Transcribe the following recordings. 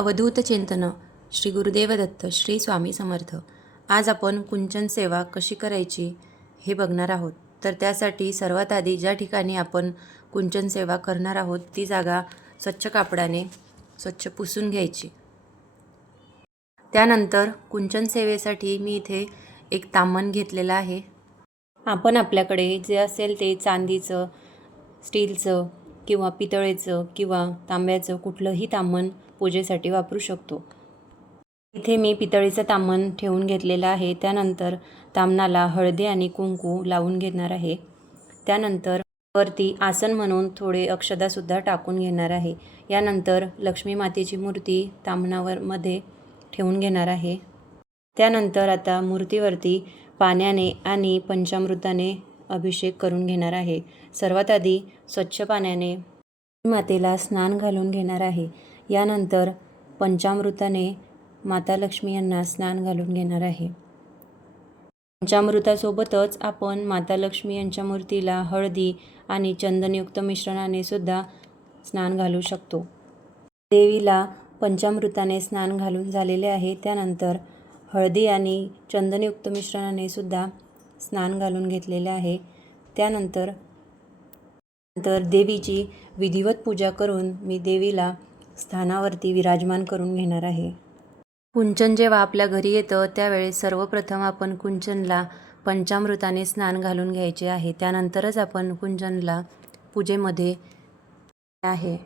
अवधूत चिंतन. श्री गुरुदेव दत्त श्री स्वामी समर्थ. आज आपण कुंचन सेवा कशी करायची हे बघणार आहोत. तर त्यासाठी सर्वात आधी ज्या ठिकाणी आपण कुंचन सेवा करणार आहोत ती जागा स्वच्छ कापडाने स्वच्छ पुसून घ्यायची. त्यानंतर कुंचन सेवेसाठी मी इथे एक तामण घेतलेलं आहे. आपण आपल्याकडे जे असेल ते चांदीचं स्टीलचं किंवा पितळेचं किंवा तांब्याचं कुठलंही तामण पूजेसाठी वापरू शकतो. इथे मी पितळीचं तामण ठेवून घेतलेलं आहे. त्यानंतर तामणाला हळदी आणि कुंकू लावून घेणार आहे. त्यानंतर वरती आसन म्हणून थोडे अक्षदासुद्धा टाकून घेणार आहे. यानंतर लक्ष्मी मातेची मूर्ती तामणावर मध्ये ठेवून घेणार आहे. त्यानंतर आता मूर्तीवरती पाण्याने आणि पंचामृताने अभिषेक करून घेणार आहे. सर्वात आधी स्वच्छ पाण्याने मातेला स्नान घालून घेणार आहे. यानंतर पंचामृताने माता लक्ष्मी यांना स्नान घालून घेणार आहे. पंचामृतासोबतच आपण माता लक्ष्मी यांच्या मूर्तीला हळदी आणि चंदनयुक्त मिश्रणाने सुद्धा स्नान घालू शकतो. देवीला पंचामृताने स्नान घालून झालेले आहे. त्यानंतर हळदी आणि चंदनयुक्त मिश्रणाने सुद्धा स्नान घालून घेतलेले आहे. त्यानंतर नंतर देवीची विधिवत पूजा करून मी देवीला स्थानावरती विराजमान करून घेणार आहे. कुंचन जेव्हा आपल्या घरी येतं त्यावेळेस सर्वप्रथम आपण कुंचनला पंचामृताने स्नान घालून घ्यायचे आहे. त्यानंतरच आपण कुंचनला पूजेमध्ये आहे.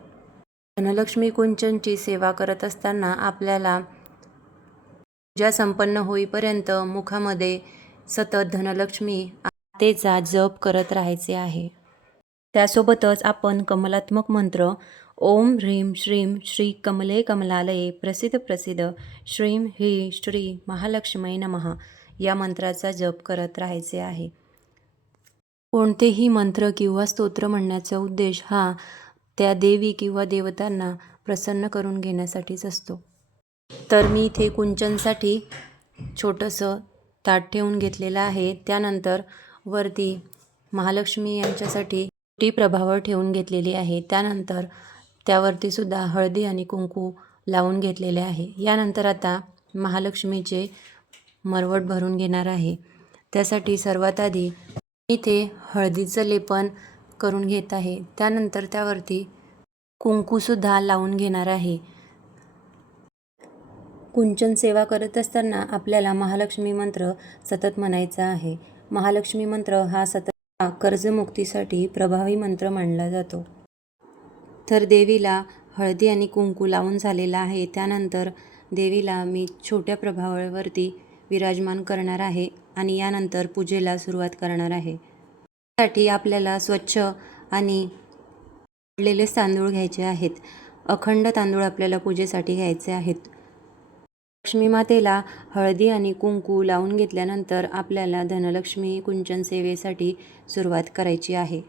धनलक्ष्मी कुंचनची सेवा करत असताना आपल्याला पूजा संपन्न होईपर्यंत मुखामध्ये सतत धनलक्ष्मी तेचा जप करत राहायचे आहे. त्यासोबतच आपण कमलात्मक मंत्र ओम ह्रीं श्रीं श्री कमले कमलालये प्रसिद्ध प्रसिद्ध. श्रीं ही श्री महालक्ष्मी नमः. या मंत्राचा जप करत राहायचे आहे. कोणतेही मंत्र किंवा स्तोत्र म्हणण्याचा उद्देश हा त्या देवी किंवा देवतांना प्रसन्न करून घेण्यासाठीच असतो. तर मी इथे कुंचनसाठी छोटंसं ताट ठेवून घेतलेलं आहे. त्यानंतर वरती महालक्ष्मी यांच्यासाठी टी प्रभावर ठेवून घेतलेली आहे. त्यानंतर त्यावरती सुद्धा हळदी आणि कुंकू लावून घेतलेले आहे. यानंतर आता महालक्ष्मीचे मरवट भरून घेणार आहे. त्यासाठी सर्वात आधी इथे हळदीचं लेपन करून घेत आहे. त्यानंतर त्यावरती कुंकूसुद्धा लावून घेणार आहे. कुंचन सेवा करत असताना आपल्याला महालक्ष्मी मंत्र सतत म्हणायचा आहे. महालक्ष्मी मंत्र हा सतत कर्जमुक्तीसाठी प्रभावी मंत्र मानला जातो. तर देवीला हळदी आणि कुंकू लावून झालेला आहे. त्यानंतर देवीला मी छोट्या प्रभावावरती विराजमान करणार आहे आणि यानंतर पूजेला सुरुवात करणार आहे. त्यासाठी आपल्याला स्वच्छ आणि पडलेले तांदूळ घ्यायचे आहेत. अखंड तांदूळ आपल्याला पूजेसाठी घ्यायचे आहेत. लक्ष्मी मातेला हळदी आणि कुंकू लावून घेतल्यानंतर आपल्याला धनलक्ष्मी कुंचन सेवेसाठी सुरुवात करायची आहे.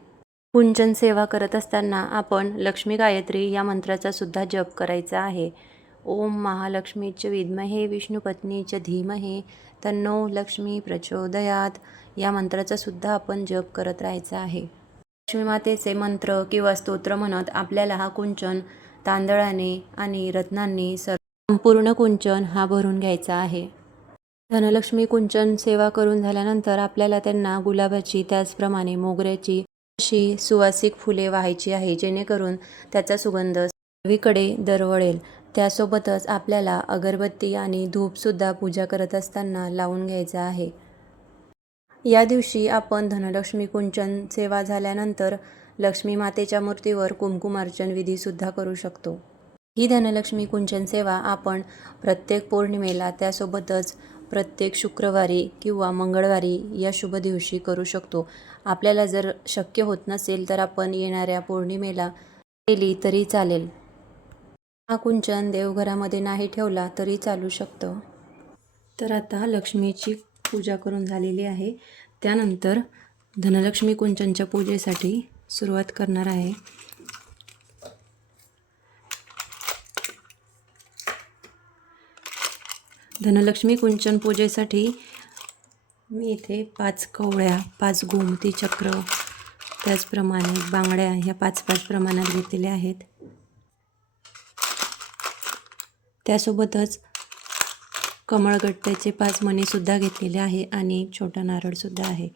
कुंचन सेवा करत असताना आपण लक्ष्मी गायत्री या मंत्राचा सुद्धा जप करायचा आहे. ओम महालक्ष्मीच विद्महे विष्णुपत्नीच धीमहे तन्नो लक्ष्मी प्रचोदयात या मंत्राचा सुद्धा आपण जप करत राहायचा आहे. लक्ष्मी मातेचे मंत्र किंवा स्तोत्र म्हणत आपल्याला हा कुंचन तांदळाने आणि रत्नांनी सर संपूर्ण कुंचन हा भरून घ्यायचा आहे. धनलक्ष्मी कुंचन सेवा करून झाल्यानंतर आपल्याला त्यांना गुलाबाची त्याचप्रमाणे मोगऱ्याची अशी सुवासिक फुले व्हायची आहे जेणेकरून त्याचा सुगंध सगळीकडे दरवळेल. त्यासोबतच आपल्याला अगरबत्ती आणि धूपसुद्धा पूजा करत असताना लावून घ्यायचा आहे. या दिवशी आपण धनलक्ष्मी कुंचन सेवा झाल्यानंतर लक्ष्मी मातेच्या मूर्तीवर कुंकुमार्चन विधीसुद्धा करू शकतो. ही धनलक्ष्मी कुंचन सेवा आपण प्रत्येक पौर्णिमेला त्यासोबतच प्रत्येक शुक्रवारी किंवा मंगळवारी या शुभ दिवशी करू शकतो. आपल्याला जर शक्य होत नसेल तर आपण येणाऱ्या पौर्णिमेला केली तरी चालेल. हा कुंचन देवघरामध्ये नाही ठेवला तरी चालू शकतं. तर आता लक्ष्मीची पूजा करून झालेली आहे. त्यानंतर धनलक्ष्मी कुंचनच्या पूजेसाठी सुरुवात करणार आहे. धनलक्ष्मी कुंचन पूजेसाठी मी इथे पाच कवळ्या पाच गोमती चक्र त्याचप्रमाणे बांगड्या ह्या पाच पाच प्रमाणात घेतलेल्या आहेत. त्यासोबतच कमळगट्ट्याचे पाच मणीसुद्धा घेतलेले आहे आणि एक छोटा नारळसुद्धा आहे.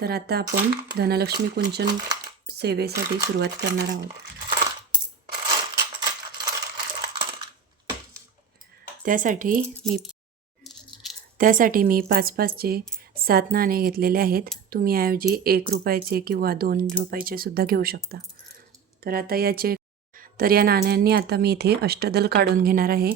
तर आता आपण धनलक्ष्मी कुंचन सेवेसाठी सुरुवात करणार आहोत. त्यासाठी मी त्यासाठी मी पाच पाचचे सात नाणे घेतलेले आहेत. तुम्ही ऐवजी एक रुपयाचे किंवा दोन रुपयाचे सुद्धा घेऊ शकता. तर आता याचे तर या नाण्यांनी आता मी इथे अष्टदल काढून घेणार आहे.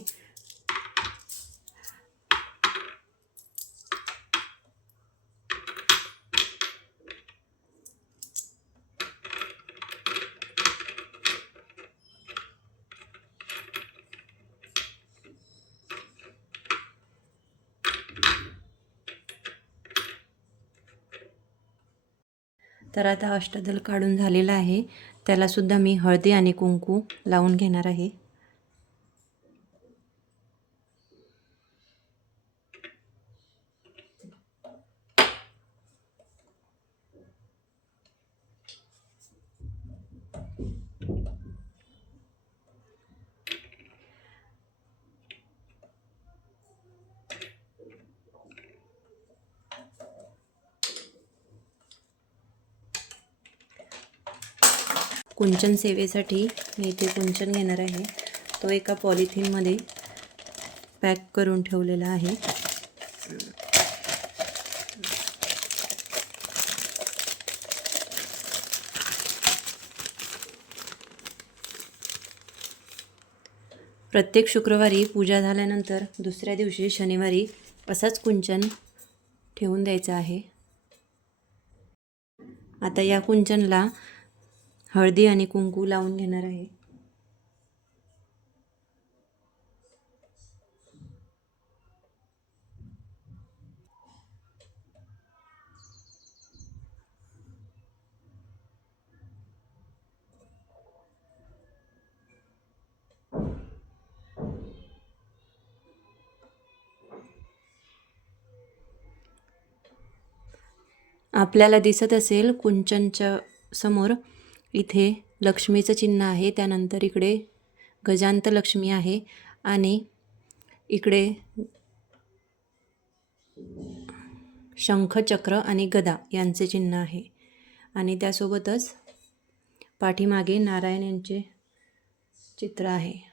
तर आता अष्टदल काढून झालेला आहे. त्यालासुद्धा मी हळदी आणि कुंकू लावून घेणार आहे. कुंचन सेवेसाठी मी इथे कुंचन घेणार आहे. तो एका पॉलिथिनमध्ये पॅक करून ठेवलेला आहे. प्रत्येक शुक्रवारी पूजा झाल्यानंतर दुसऱ्या दिवशी शनिवारी असाच कुंचन ठेवून द्यायचा आहे. आता या कुंचनला हळदी आणि कुंकू लावून घेणार आहे. आपल्याला दिसत असेल कुंचनच्या समोर इथे लक्ष्मीचं चिन्ह आहे त्यानंतर इकडे गजांत लक्ष्मी आहे आणि इकडे शंख चक्र आणि गदा यांचे चिन्ह आहे. आणि त्यासोबतच पाठीमागे नारायण यांचे चित्र आहे.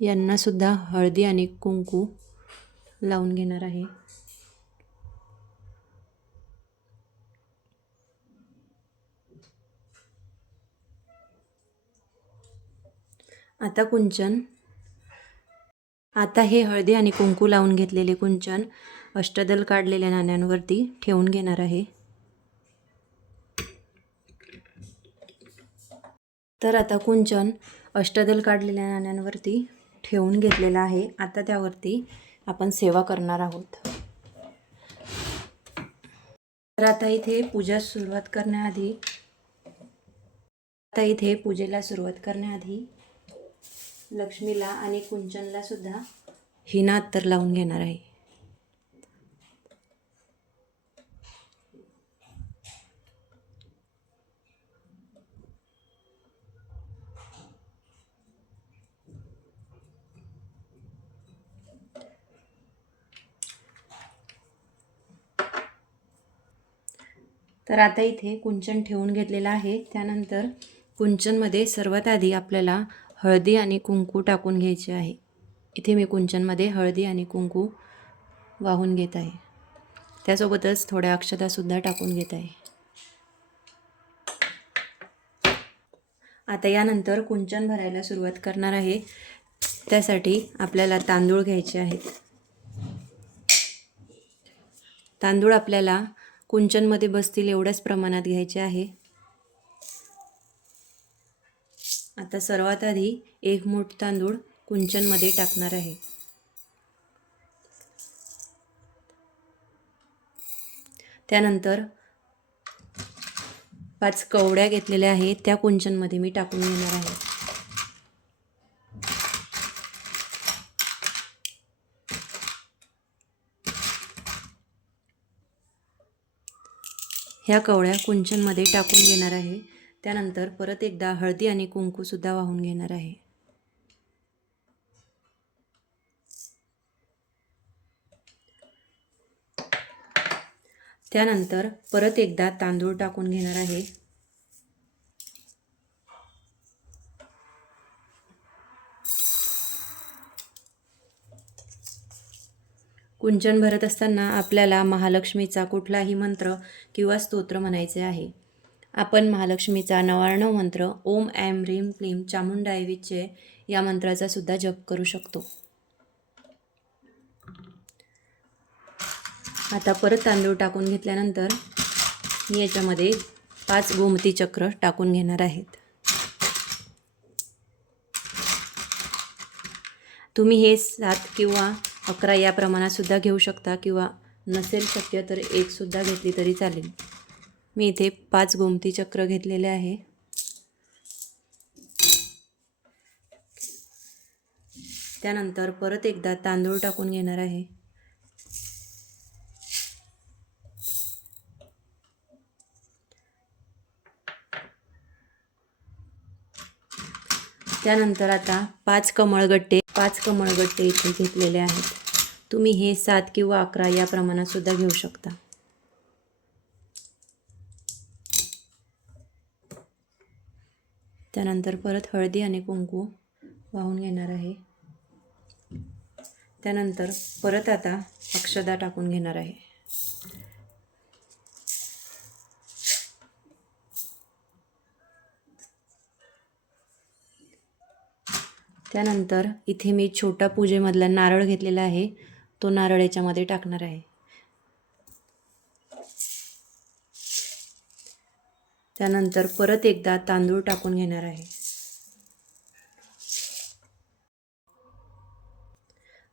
यांनासुद्धा हळदी आणि कुंकू लावून घेणार आहे. आता कुंचन. आता हे हळदी आणि कुंकू लावून घेतलेले कुंचन अष्टदल काढलेल्या नाण्यांवरती ठेवून घेणार आहे. तर आता कुंचन अष्टदल काढलेल्या नाण्यांवरती ठेवून घेतलेलं आहे. आता त्यावरती आपण सेवा करणार आहोत. तर आता इथे पूजा सुरुवात करण्याआधी आता इथे पूजेला सुरुवात करण्याआधी लक्ष्मीला आणि कुंचनला सुद्धा हिना अत्तर लावून घेणार आहे. तर आता इथे कुंचन ठेवून घेतलेलं आहे. त्यानंतर कुंचनमध्ये सर्वात आधी आपल्याला हळदी आणि कुंकू टाकून घ्यायचे आहे. इथे मी कुंचनमध्ये हळदी आणि कुंकू वाहून घेत आहे. त्यासोबतच थोड्या अक्षतासुद्धा टाकून घेत आहे. आता यानंतर कुंचन भरायला सुरुवात करणार आहे. त्यासाठी आपल्याला तांदूळ घ्यायचे आहेत. तांदूळ आपल्याला कुंचनमध्ये बसतील एवढ्याच प्रमाणात घ्यायचे आहे. आता सर्वात आधी एक मूठ तांदूळ कुंचनमध्ये टाकणार आहे. त्यानंतर पाच कवड्या घेतलेल्या आहेत त्या कुंचनमध्ये मी टाकून घेणार आहे. ह्या कवळ्या कुंचनमध्ये टाकून घेणार आहे. त्यानंतर परत एकदा हळदी आणि कुंकूसुद्धा वाहून घेणार आहे. त्यानंतर परत एकदा तांदूळ टाकून घेणार आहे. कुंचन भरत असताना आपल्याला महालक्ष्मीचा कुठलाही मंत्र किंवा स्तोत्र म्हणायचे आहे. आपण महालक्ष्मीचा नवाण्णव मंत्र ओम ॲम ह्रीम क्लीम चामुंडाय या मंत्राचा सुद्धा जप करू शकतो. आता परत तांदूळ टाकून घेतल्यानंतर मी याच्यामध्ये पाच गोमती चक्र टाकून घेणार आहेत. तुम्ही हे सात किंवा अकरा या प्रमाणात सुद्धा घेऊ शकता किंवा नसेल शक्य तर एकसुद्धा घेतली तरी चालेल. मी इथे पाच गोमती चक्र घेतलेले आहे. त्यानंतर परत एकदा तांदूळ टाकून घेणार आहे. त्यानंतर आता पाच कमळगट्टे पाच कमळगट्टे इथे घेतलेले आहेत. तुम्ही हे सात किंवा अकरा या प्रमाणात सुद्धा घेऊ शकता. त्यानंतर परत हळदी आणि कुंकू वाहून घेणार आहे. त्यानंतर परत आता अक्षदा टाकून घेणार आहे. त्यानंतर इथे मी छोटा पूजेमधला नारळ घेतलेला आहे. तो नारळ याच्यामध्ये टाकणार आहे. त्यानंतर परत एकदा तांदूळ टाकून घेणार आहे.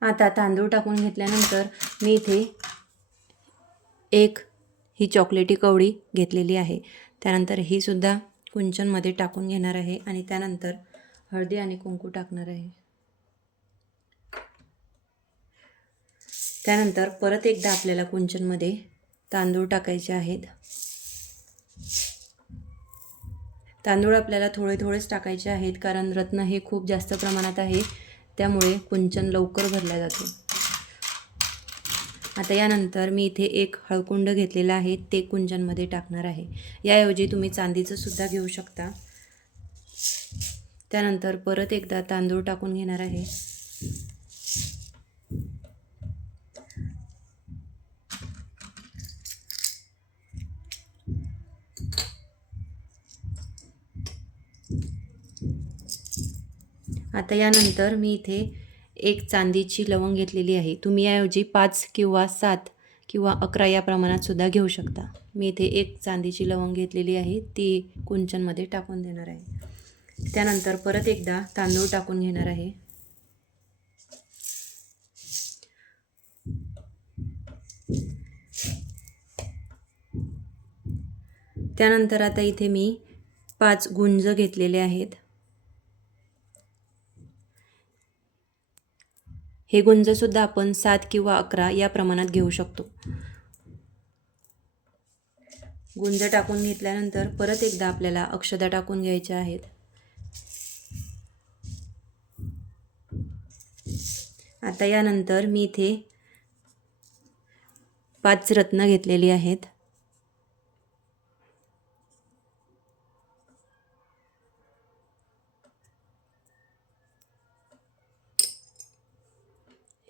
आता तांदूळ टाकून घेतल्यानंतर मी इथे एक ही चॉकलेटी कवडी घेतलेली आहे. त्यानंतर ही सुद्धा कुंचनमध्ये टाकून घेणार आहे आणि त्यानंतर हळदी आणि कुंकू टाकणार आहे. त्यानंतर परत एकदा आपल्याला कुंचनमध्ये तांदूळ टाकायचे आहेत. तांदूळ आपल्याला थोडे थोडेच टाकायचे आहेत कारण रत्न हे खूप जास्त प्रमाणात आहे त्यामुळे कुंचन लवकर भरला जातो. आता यानंतर मी इथे एक हळकुंड घेतलेला आहे ते कुंचनमध्ये टाकणार आहे. याऐवजी तुम्ही चांदीचं सुद्धा घेऊ शकता. त्यानंतर परत एकदा तांदूळ टाकून घेणार आहे. आता यानंतर मी इथे एक चांदीची लवंग घेतलेली आहे. तुम्ही याऐवजी पाच किंवा सात किंवा अकरा या प्रमाणात सुद्धा घेऊ शकता. मी इथे एक चांदीची लवंग घेतलेली आहे. ती कुंचनमध्ये टाकून देणार आहे. त्यानंतर परत एकदा तांदूळ टाकून घेणार आहे. त्यानंतर आता इथे मी पाच गुंज घेतलेले आहेत. हे गुंजसुद्धा आपण सात किंवा अकरा या प्रमाणात घेऊ शकतो. गुंज टाकून घेतल्यानंतर परत एकदा आपल्याला अक्षदा टाकून घ्यायच्या आहेत. आता यानंतर मी इथे पाच रत्न घेतलेली आहेत.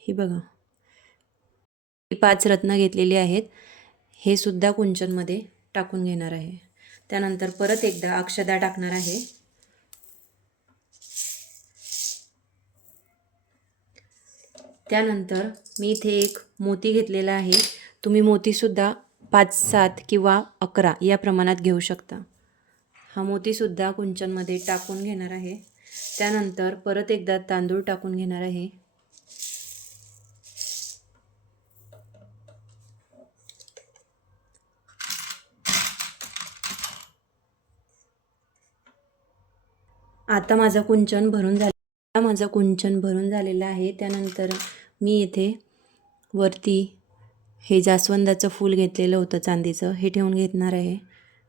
ही बघा. ही पाच रत्न घेतलेली आहेत. हे सुद्धा कुंचनमध्ये टाकून घेणार आहे. त्यानंतर परत एकदा अक्षदा टाकणार आहे. त्यानंतर मी इथे एक मोती घेतलेला आहे. तुम्ही मोतीसुद्धा पाच सात किंवा अकरा या प्रमाणात घेऊ शकता. हा मोतीसुद्धा कुंचनमध्ये टाकून घेणार आहे. त्यानंतर परत एकदा तांदूळ टाकून घेणार आहे. आता माझं कुंचन भरून झालं आता माझं कुंचन भरून झालेलं आहे. त्यानंतर मी इथे वरती हे जास्वंदाचं फूल घेतलेलं होतं चांदीचं. हे ठेवून घेणार आहे.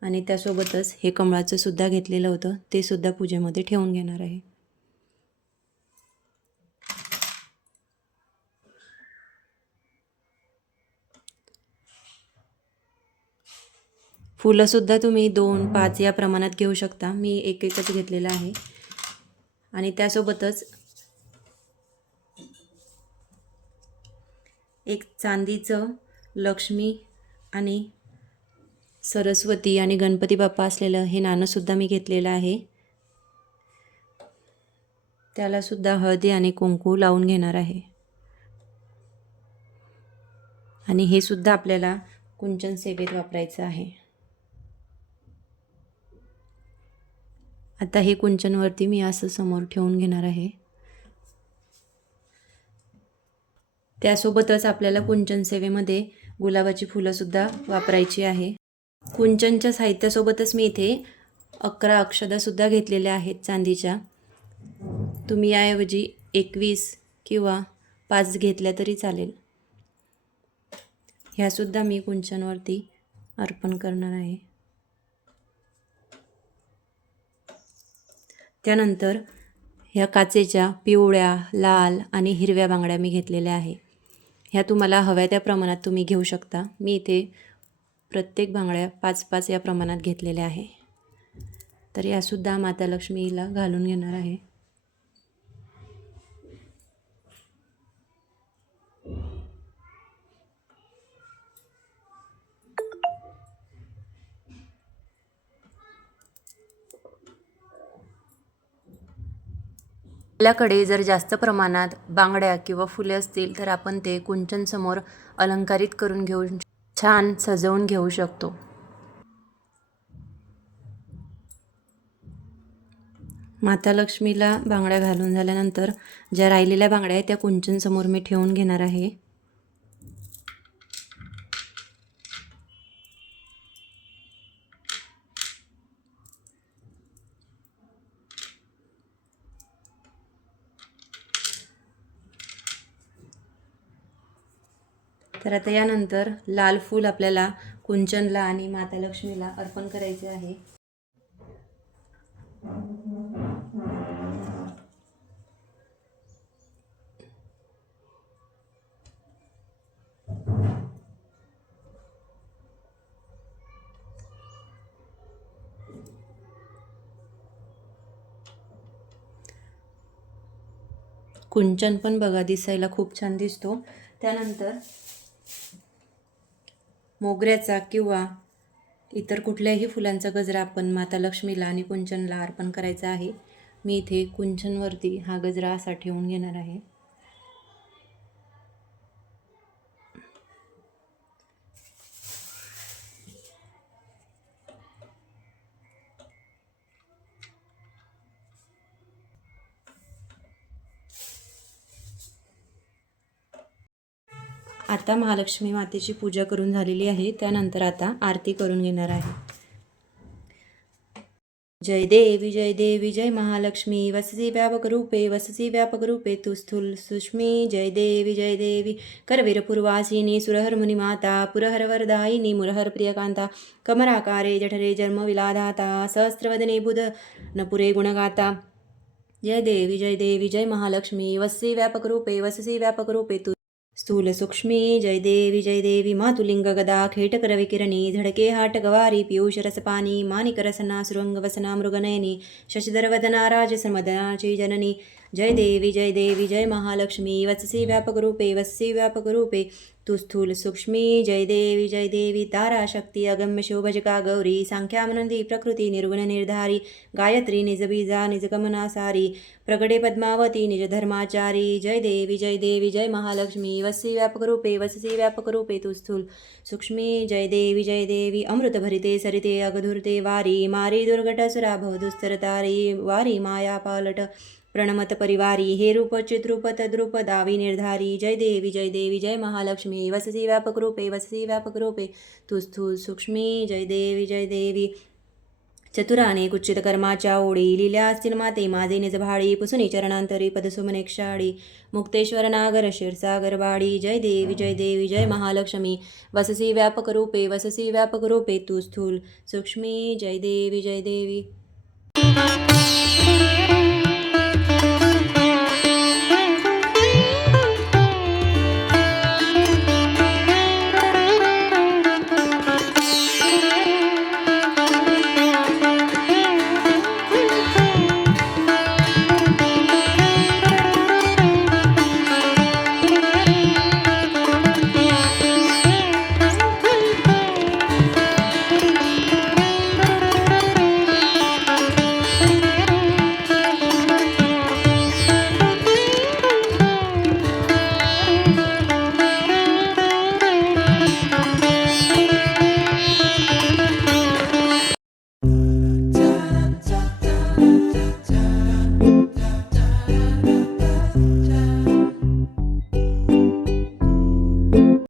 आणि त्यासोबतच हे कमळाचं सुद्धा घेतलेलं होतं. ते सुद्धा पूजेमध्ये ठेवून घेणार आहे. फुलंसुद्धा तुम्ही दोन पाच या प्रमाणात घेऊ शकता. मी एक एकच घेतलेलं आहे. आणि त्यासोबतच एक चांदीचं लक्ष्मी आणि सरस्वती आणि गणपती बाप्पा असलेलं हे नाणंसुद्धा मी घेतलेलं आहे. त्यालासुद्धा हळदी आणि कुंकू लावून घेणार आहे. आणि हे सुद्धा आपल्याला कुंचन सेवेत वापरायचं आहे. आता हे कुंचनवरती मी असं समोर ठेवून घेणार आहे. त्यासोबतच आपल्याला कुंचन सेवेमध्ये गुलाबाची फुलंसुद्धा वापरायची आहे. कुंचनच्या साहित्यासोबतच मी इथे अकरा अक्षदासुद्धा घेतलेल्या आहेत चांदीच्या. तुम्ही याऐवजी एकवीस किंवा पाच घेतल्या तरी चालेल. ह्यासुद्धा मी कुंचनवरती अर्पण करणार आहे. त्यानंतर ह्या काचेच्या पिवळ्या लाल आणि हिरव्या बांगड्या मी घेतलेल्या आहे. ह्या तुम्हाला हव्या त्या प्रमाणात तुम्ही घेऊ शकता. मी इथे प्रत्येक बांगड्या पाच पाच या प्रमाणात घेतलेल्या आहे. तर यासुद्धा माता लक्ष्मीला घालून घेणार आहे. आपल्याकडे जर जास्त प्रमाणात बांगड्या किंवा फुले असतील तर आपण ते कुंचनसमोर अलंकारित करून घेऊन छान सजवून घेऊ शकतो. माता लक्ष्मीला बांगड्या घालून झाल्यानंतर ज्या राहिलेल्या बांगड्या आहेत त्या कुंचनसमोर मी ठेवून घेणार आहे. तर आता यानंतर लाल फूल आपल्याला कुंचनला आणि माता लक्ष्मीला अर्पण करायचे आहे. कुंचन पण बघा दिसायला खूप छान दिसतो. त्यानंतर मोगऱ्याचा किंवा इतर कुठल्याही फुलांचा गजरा आपण माता लक्ष्मीला आणि कुंचनला अर्पण करायचा आहे. मी इथे कुंचनवरती हा गजरा असा ठेवून घेणार आहे. आता महालक्ष्मी मातेची पूजा करून झालेली आहे. त्यानंतर आता आरती करून घेणार आहे. जय देवी जय देवी जय महालक्ष्मी. वससी व्यापक रूपे वससी व्यापक रूपे तू स्थूल सुष्मी. जय देवी जय देवी. करवीर पूर्वासिनी सुरहर मुनिमाता पुरहर वरदायिनी मुरहर प्रियकांता. कमराकारे जठरे जन्मविलाधाता सहस्रवदने बुध नपुरे गुणगाता. जय देवी जय देवी जय महालक्ष्मी. वससी व्यापक रूपे वससी व्यापक रूपे तु स्थूल सूक्ष्मी जय देवी जय देवी मातुलिंग गदा खेटकर विकिरणी झडके हाट गवारी पियुष रसपानी मानिक रसना सुरंग वसना मृगनयनी शशिधर राजसमदनाची जननी जय देवी जय देवी जय महालक्ष्मी वत्सी व्यापकरूपे वत्सी व्यापकरूपे तू स्थूल सूक्ष्मी जय देवी जय देवी तारा शक्ती अगम्य शोभजका गौरी सांख्यामनंदी प्रकृती निर्गुण निर्धारी गायत्री निजबीजा निजगमनासारी प्रगडे पद्मावती निज धर्माचारी जय देवी जय देवी जय महालक्ष्मी वसी व्यापक रूपे वससी व्यापक रूपे तु स्थूल सूक्ष्मी जय देवी जय देवी अमृत भरिते सरिते अगधुरते वारी मारी दुर्घट सुरा भवदुस्तरतारी वारी माया पालट प्रणमत परिवारी हे रूप चित्रूप तद्रूप दावी निर्धारी। जय देवी जय देवी जय महालक्ष्मी। वससी व्यापक रूपे वससी व्यापक रूपे। तु सूक्ष्मी जय देवी जय देवी। चतुराने कुचित कर्माच्या ओढी लिल्या असतील माते माझे निजभाळी पुसुनी चरणांतरी पदसुमने क्षाडी। मुक्तेश्वर नागर क्षीरसागर बाडी जय देवी जय देवी जय महालक्ष्मी। वससी व्यापक रूपे वससी व्यापक रूपे। तू स्थूल सूक्ष्मी जय देवी जय देवी।